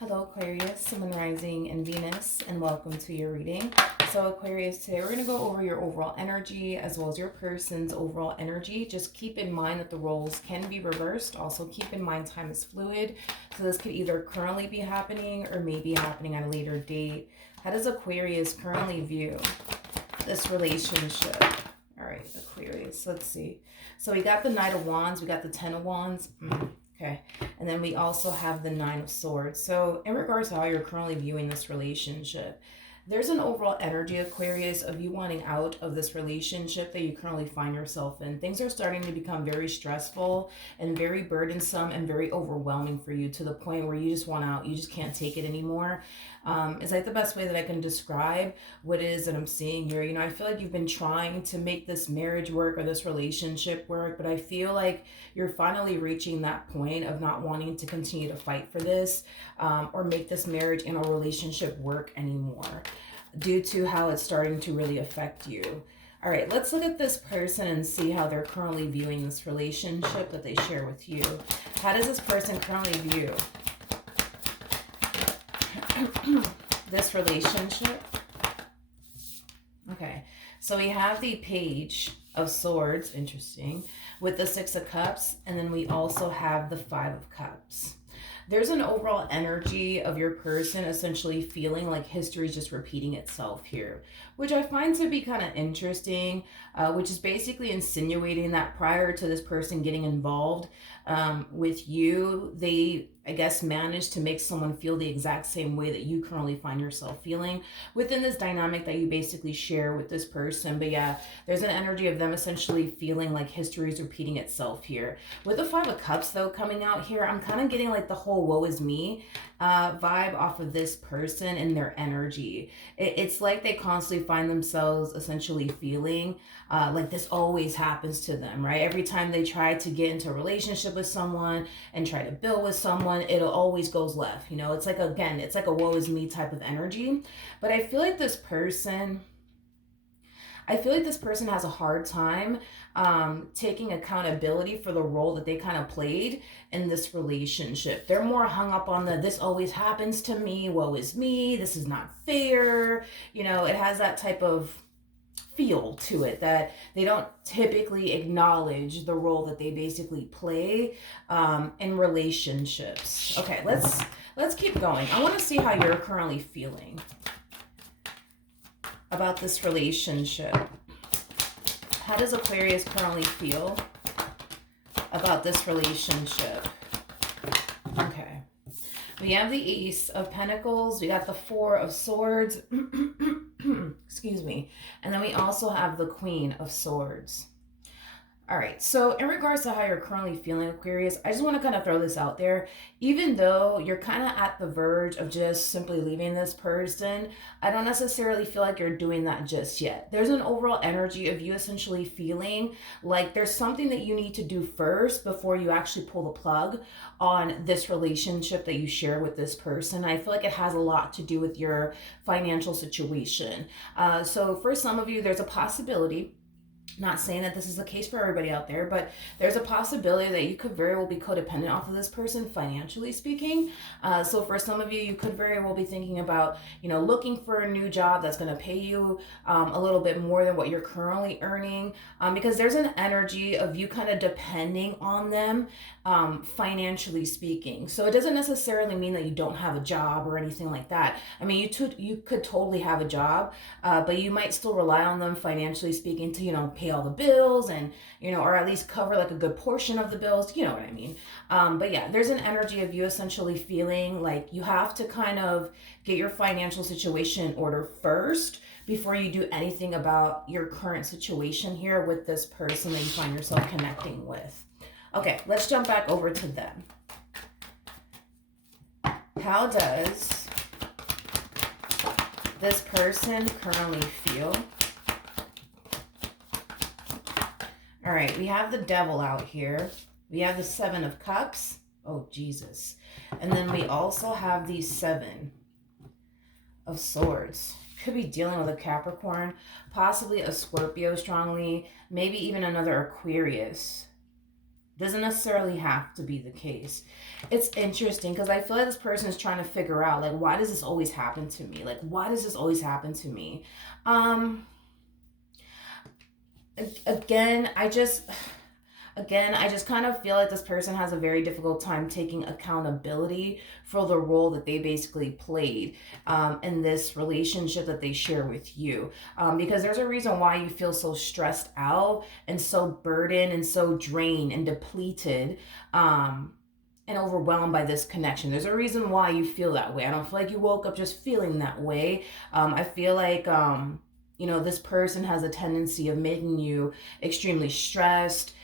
Hello Aquarius, Sun, Moon, Rising, and Venus, and welcome to your reading. So Aquarius, today we're going to go over your overall energy as well as your person's overall energy. Just keep in mind that the roles can be reversed. Also keep in mind time is fluid. So this could either currently be happening or maybe happening at a later date. How does Aquarius currently view this relationship? All right, Aquarius, let's see. So we got the Knight of Wands, we got the Ten of Wands. Okay, and then we also have the Nine of Swords. So in regards to how you're currently viewing this relationship, there's an overall energy, Aquarius, of you wanting out of this relationship that you currently find yourself in. Things are starting to become very stressful and very burdensome and very overwhelming for you, to the point where you just want out. You just can't take it anymore. Is like the best way that I can describe what it is that I'm seeing here. You know, I feel like you've been trying to make this marriage work or this relationship work, but I feel like you're finally reaching that point of not wanting to continue to fight for this or make this marriage and a relationship work anymore, due to how it's starting to really affect you. All right, let's look at this person and see how they're currently viewing this relationship that they share with you. How does this person currently view this relationship? Okay, so we have the Page of Swords, interesting, with the Six of Cups, and then we also have the Five of Cups. There's an overall energy of your person essentially feeling like history is just repeating itself here, which I find to be kind of interesting, which is basically insinuating that prior to this person getting involved with you, they, I guess, managed to make someone feel the exact same way that you currently find yourself feeling within this dynamic that you basically share with this person. But yeah, there's an energy of them essentially feeling like history is repeating itself here. With the Five of Cups, though, coming out here, I'm kind of getting like the whole woe is me vibe off of this person and their energy. It's like they constantly find themselves essentially feeling like this always happens to them, right? Every time they try to get into a relationship with someone and try to build with someone, it always goes left. You know, it's like, again, it's like a woe is me type of energy. But I feel like this person has a hard time taking accountability for the role that they kind of played in this relationship. They're more hung up on the this always happens to me, woe is me, this is not fair. You know, it has that type of feel to it that they don't typically acknowledge the role that they basically play in relationships. Okay, let's keep going. I want to see how you're currently feeling about this relationship. How does Aquarius currently feel about this relationship? Okay. We have the Ace of Pentacles. We got the Four of Swords. Excuse me. And then we also have the Queen of Swords. All right, so in regards to how you're currently feeling, Aquarius, I just want to kind of throw this out there. Even though you're kind of at the verge of just simply leaving this person, I don't necessarily feel like you're doing that just yet. There's an overall energy of you essentially feeling like there's something that you need to do first before you actually pull the plug on this relationship that you share with this person. I feel like it has a lot to do with your financial situation. So for some of you, there's a possibility, not saying that this is the case for everybody out there, but there's a possibility that you could very well be codependent off of this person, financially speaking. So for some of you, you could very well be thinking about, you know, looking for a new job that's going to pay you a little bit more than what you're currently earning, because there's an energy of you kind of depending on them financially speaking. So it doesn't necessarily mean that you don't have a job or anything like that. I mean, you could totally have a job, but you might still rely on them financially speaking to, you know, pay all the bills and, you know, or at least cover like a good portion of the bills, you know what I mean? But yeah, there's an energy of you essentially feeling like you have to kind of get your financial situation in order first before you do anything about your current situation here with this person that you find yourself connecting with. Okay, let's jump back over to them. How does this person currently feel? All right, we have the Devil out here. We have the Seven of Cups. Oh, Jesus. And then we also have the Seven of Swords. Could be dealing with a Capricorn, possibly a Scorpio strongly, maybe even another Aquarius Doesn't necessarily have to be the case. It's interesting because I feel like this person is trying to figure out, like, why does this always happen to me? Like, why does this always happen to me? Um, again, I just kind of feel like this person has a very difficult time taking accountability for the role that they basically played in this relationship that they share with you. Because there's a reason why you feel so stressed out and so burdened and so drained and depleted. And overwhelmed by this connection. There's a reason why you feel that way. I don't feel like you woke up just feeling that way. I feel like, this person has a tendency of making you extremely stressed,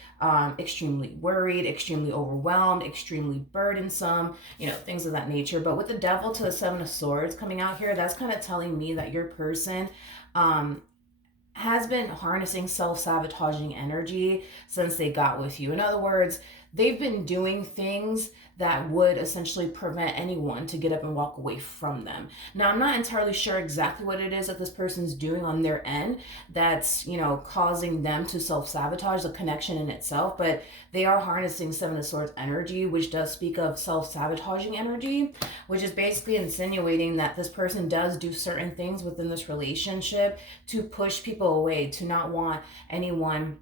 extremely worried, extremely overwhelmed, extremely burdensome, things of that nature. But with the devil to the 7 of swords coming out here, that's kind of telling me that your person has been harnessing self-sabotaging energy since they got with you. In other words, they've been doing things that would essentially prevent anyone to get up and walk away from them. Now, I'm not entirely sure exactly what it is that this person's doing on their end that's, causing them to self-sabotage the connection in itself, but they are harnessing 7 of Swords energy, which does speak of self-sabotaging energy, which is basically insinuating that this person does do certain things within this relationship to push people away, to not want anyone,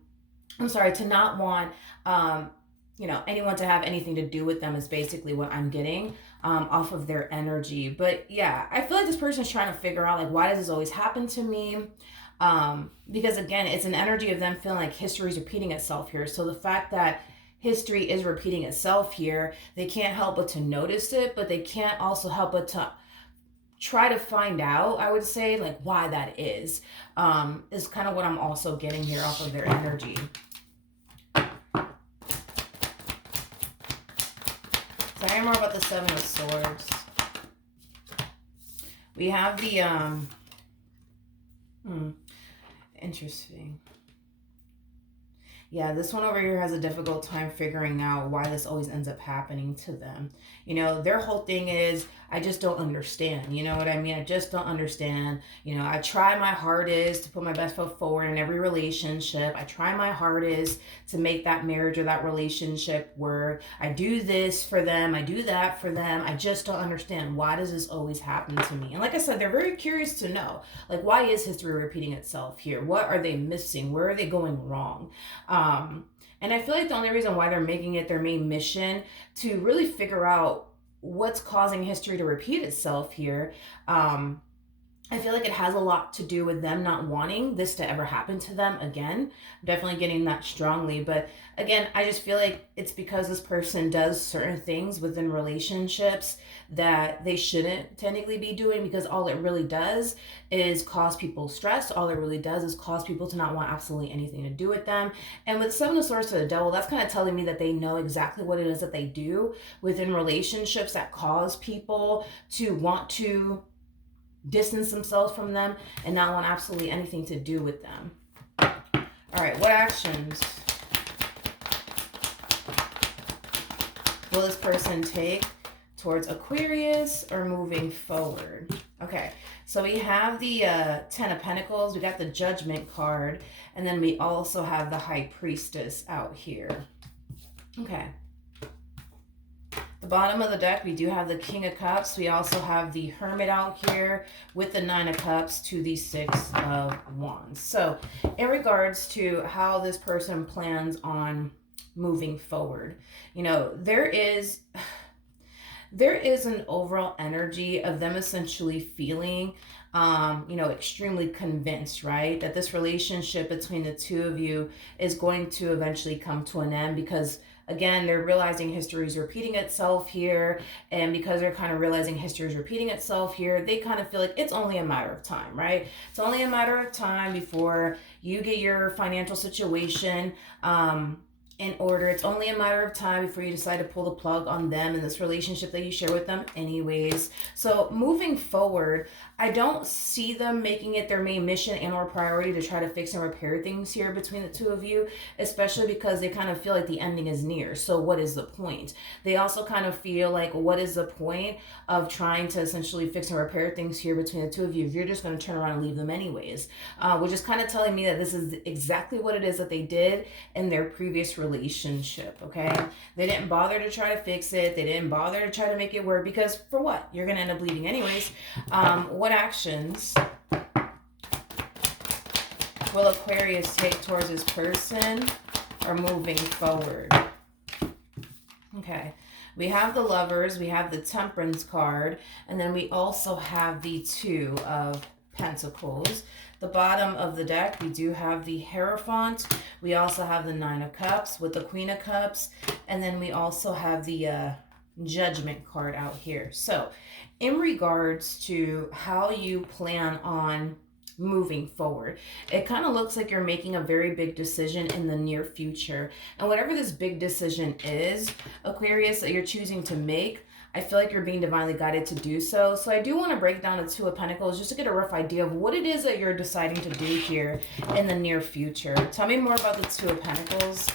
to not want, anyone to have anything to do with them is basically what I'm getting off of their energy. But yeah, I feel like this person's trying to figure out, like, why does this always happen to me? Because again, it's an energy of them feeling like history is repeating itself here. So the fact that history is repeating itself here, they can't help but to notice it, but they can't also help but to try to find out, I would say, like, why that is kind of what I'm also getting here off of their energy. Sorry more about the 7 of Swords. We have the, interesting. Yeah, this one over here has a difficult time figuring out why this always ends up happening to them. Their whole thing is, I just don't understand. You know what I mean? I just don't understand. I try my hardest to put my best foot forward in every relationship. I try my hardest to make that marriage or that relationship work. I do this for them. I do that for them. I just don't understand. Why does this always happen to me? And like I said, they're very curious to know, like, why is history repeating itself here? What are they missing? Where are they going wrong? And I feel like the only reason why they're making it their main mission to really figure out what's causing history to repeat itself here, I feel like it has a lot to do with them not wanting this to ever happen to them again. I'm definitely getting that strongly. But again, I just feel like it's because this person does certain things within relationships that they shouldn't technically be doing, because all it really does is cause people stress. All it really does is cause people to not want absolutely anything to do with them. And with 7 of Swords to the Devil, that's kind of telling me that they know exactly what it is that they do within relationships that cause people to want to distance themselves from them and not want absolutely anything to do with them. All right, what actions will this person take towards Aquarius or moving forward? Okay, so we have the 10 of Pentacles, we got the Judgment card, and then we also have the High Priestess out here. Okay. The bottom of the deck, we do have the King of Cups. We also have the Hermit out here with the 9 of Cups to the 6 of Wands. So in regards to how this person plans on moving forward, there is an overall energy of them essentially feeling extremely convinced, right, that this relationship between the two of you is going to eventually come to an end, because again, they're realizing history is repeating itself here. And because they're kind of realizing history is repeating itself here, they kind of feel like it's only a matter of time, right? It's only a matter of time before you get your financial situation in order. It's only a matter of time before you decide to pull the plug on them and this relationship that you share with them anyways. So moving forward, I don't see them making it their main mission and or priority to try to fix and repair things here between the two of you, especially because they kind of feel like the ending is near. So what is the point? They also kind of feel like, what is the point of trying to essentially fix and repair things here between the two of you if you're just going to turn around and leave them anyways? Which is kind of telling me that this is exactly what it is that they did in their previous relationship, okay? They didn't bother to try to fix it. They didn't bother to try to make it work because for what? You're going to end up leaving anyways. What actions will Aquarius take towards this person or moving forward? Okay. We have the Lovers, we have the Temperance card, and then we also have the Two of Pentacles. The bottom of the deck, we do have the Hierophant. We also have the Nine of Cups with the Queen of Cups, and then we also have the Judgment card out here. So, in regards to how you plan on moving forward, it kind of looks like you're making a very big decision in the near future, and whatever this big decision is, Aquarius, that you're choosing to make, I feel like you're being divinely guided to do so. So I do want to break down the Two of Pentacles just to get a rough idea of what it is that you're deciding to do here in the near future. Tell me more about the Two of Pentacles.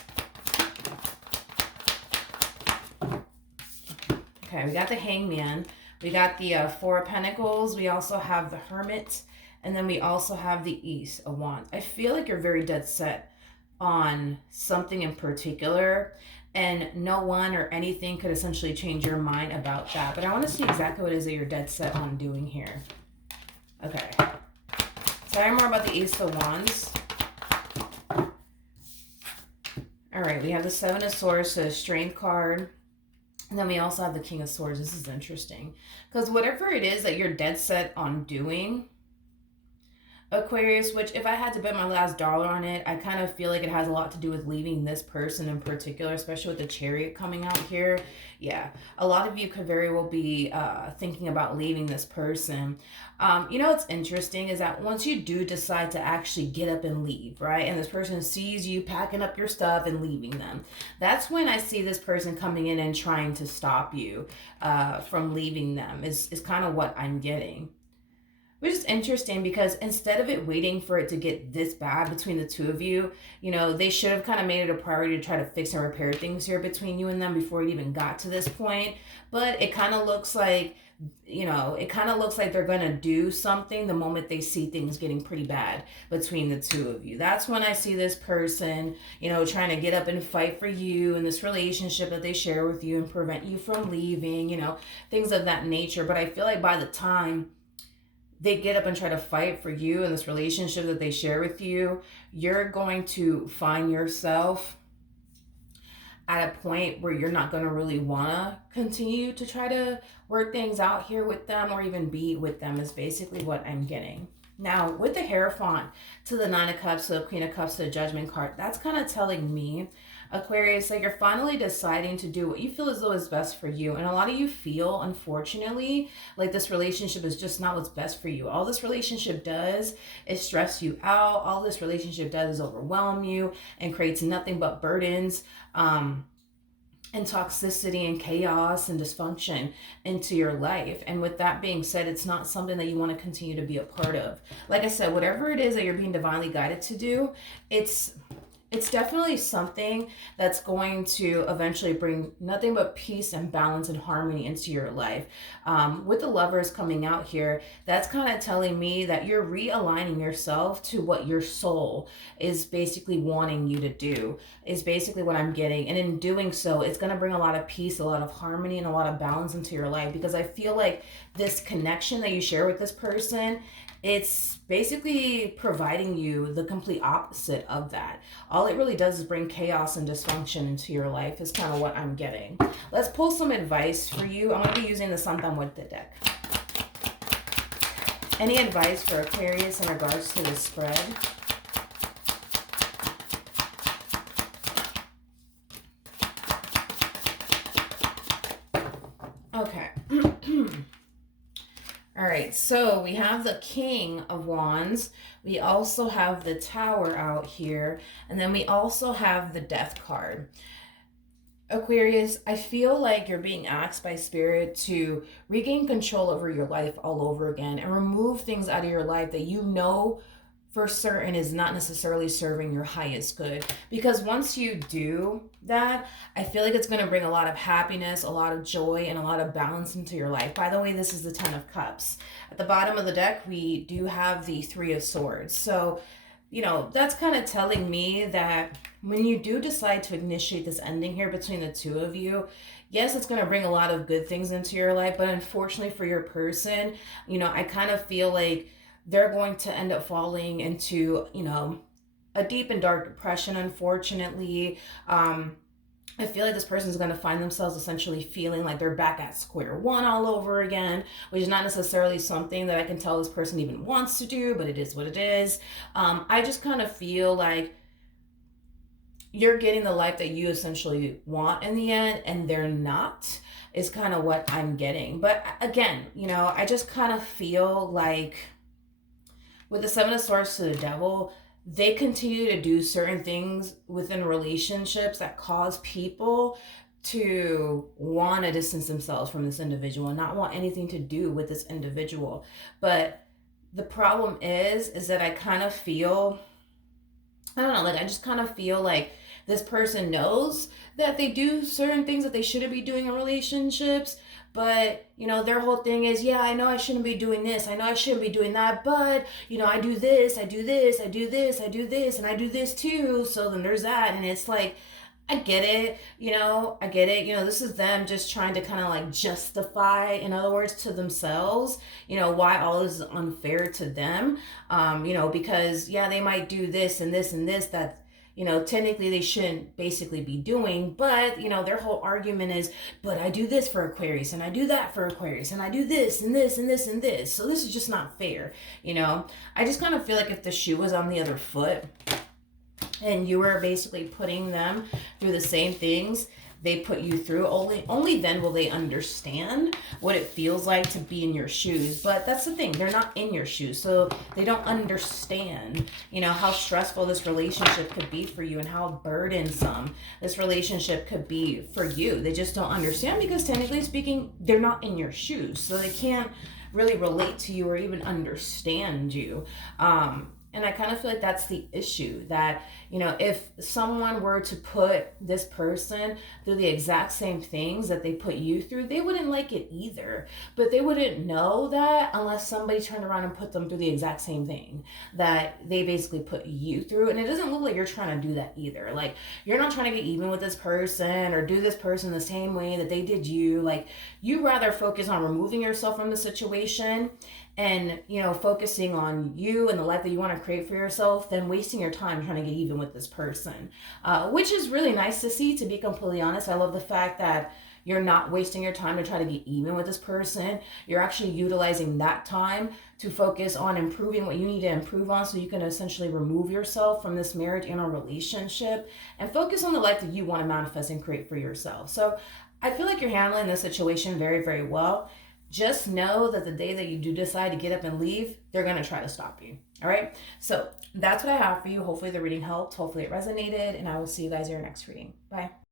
Okay, we got the Hangman, we got the Four of Pentacles, we also have the Hermit, and then we also have the Ace of Wands. I feel like you're very dead set on something in particular, and no one or anything could essentially change your mind about that. But I want to see exactly what it is that you're dead set on doing here. Okay. Tell me more about the Ace of Wands. All right, we have the Seven of Swords, so the Strength card. And then we also have the King of Swords. This is interesting, because whatever it is that you're dead set on doing, Aquarius, which if I had to bet my last dollar on it, I kind of feel like it has a lot to do with leaving this person in particular, especially with the Chariot coming out here. Yeah, a lot of you could very well be thinking about leaving this person. You know what's interesting is that once you do decide to actually get up and leave, right, and this person sees you packing up your stuff and leaving them, that's when I see this person coming in and trying to stop you from leaving them is kind of what I'm getting. Which is interesting because instead of it waiting for it to get this bad between the two of you, you know, they should have kind of made it a priority to try to fix and repair things here between you and them before it even got to this point. But it kind of looks like, you know, it kind of looks like they're going to do something the moment they see things getting pretty bad between the two of you. That's when I see this person, you know, trying to get up and fight for you in this relationship that they share with you and prevent you from leaving, you know, things of that nature. But I feel like by the time they get up and try to fight for you in this relationship that they share with you, you're going to find yourself at a point where you're not going to really want to continue to try to work things out here with them or even be with them is basically what I'm getting. Now, with the Hierophant to the Nine of Cups to the Queen of Cups to the Judgment card, that's kind of telling me, Aquarius, that you're finally deciding to do what you feel as though is best for you. And a lot of you feel, unfortunately, like this relationship is just not what's best for you. All this relationship does is stress you out. All this relationship does is overwhelm you and creates nothing but burdens, and toxicity and chaos and dysfunction into your life. And with that being said, it's not something that you want to continue to be a part of. Like I said, whatever it is that you're being divinely guided to do, it's definitely something that's going to eventually bring nothing but peace and balance and harmony into your life. With the Lovers coming out here, that's kind of telling me that you're realigning yourself to what your soul is basically wanting you to do, is basically what I'm getting. And in doing so, it's going to bring a lot of peace, a lot of harmony, and a lot of balance into your life, because I feel like this connection that you share with this person, it's basically providing you the complete opposite of that. All it really does is bring chaos and dysfunction into your life is kind of what I'm getting. Let's pull some advice for you. I'm going to be using the Santa Muerte deck. Any advice for Aquarius in regards to this spread? Okay. All right, so we have the King of Wands. We also have the Tower out here. And then we also have the Death card. Aquarius, I feel like you're being asked by Spirit to regain control over your life all over again and remove things out of your life that you know for certain is not necessarily serving your highest good. Because once you do that, I feel like it's going to bring a lot of happiness, a lot of joy, and a lot of balance into your life. By the way, this is the Ten of Cups. At the bottom of the deck, we do have the Three of Swords. So you know, that's kind of telling me that when you do decide to initiate this ending here between the two of you, yes, it's going to bring a lot of good things into your life, but unfortunately for your person, you know, I kind of feel like they're going to end up falling into, you know, a deep and dark depression, unfortunately. I feel like this person is going to find themselves essentially feeling like they're back at square one all over again, which is not necessarily something that I can tell this person even wants to do, but it is what it is. I just kind of feel like you're getting the life that you essentially want in the end, and they're not, is kind of what I'm getting. But again, you know, I just kind of feel like with the Seven of Swords to the Devil, they continue to do certain things within relationships that cause people to want to distance themselves from this individual and not want anything to do with this individual. But the problem is that I kind of feel, I don't know, like I just kind of feel like this person knows that they do certain things that they shouldn't be doing in relationships, but you know their whole thing is, yeah, I know I shouldn't be doing this, I know I shouldn't be doing that, but you know I do this, I do this, I do this, I do this, and I do this too, so then there's that. And it's like, I get it, you know, I get it. You know, this is them just trying to kind of like justify, in other words, to themselves, you know, why all this is unfair to them. You know, because yeah, they might do this and this and this that, you know, technically they shouldn't basically be doing, but you know, their whole argument is, but I do this for Aquarius and I do that for Aquarius and I do this and this and this and this. So this is just not fair, you know. I just kind of feel like if the shoe was on the other foot, and you were basically putting them through the same things they put you through, only then will they understand what it feels like to be in your shoes. But that's the thing, they're not in your shoes, so they don't understand, you know, how stressful this relationship could be for you and how burdensome this relationship could be for you. They just don't understand because technically speaking, they're not in your shoes, so they can't really relate to you or even understand you. And I kind of feel like that's the issue, that, you know, if someone were to put this person through the exact same things that they put you through, they wouldn't like it either. But they wouldn't know that unless somebody turned around and put them through the exact same thing that they basically put you through. And it doesn't look like you're trying to do that either. Like, you're not trying to get even with this person or do this person the same way that they did you. Like, you rather focus on removing yourself from the situation and, you know, focusing on you and the life that you want to create for yourself than wasting your time trying to get even with this person, which is really nice to see, to be completely honest. I love the fact that you're not wasting your time to try to get even with this person. You're actually utilizing that time to focus on improving what you need to improve on, so you can essentially remove yourself from this marriage and a relationship and focus on the life that you want to manifest and create for yourself. So I feel like you're handling this situation very, very well. Just know that the day that you do decide to get up and leave, they're going to try to stop you. All right. So that's what I have for you. Hopefully the reading helped. Hopefully it resonated. And I will see you guys in your next reading. Bye.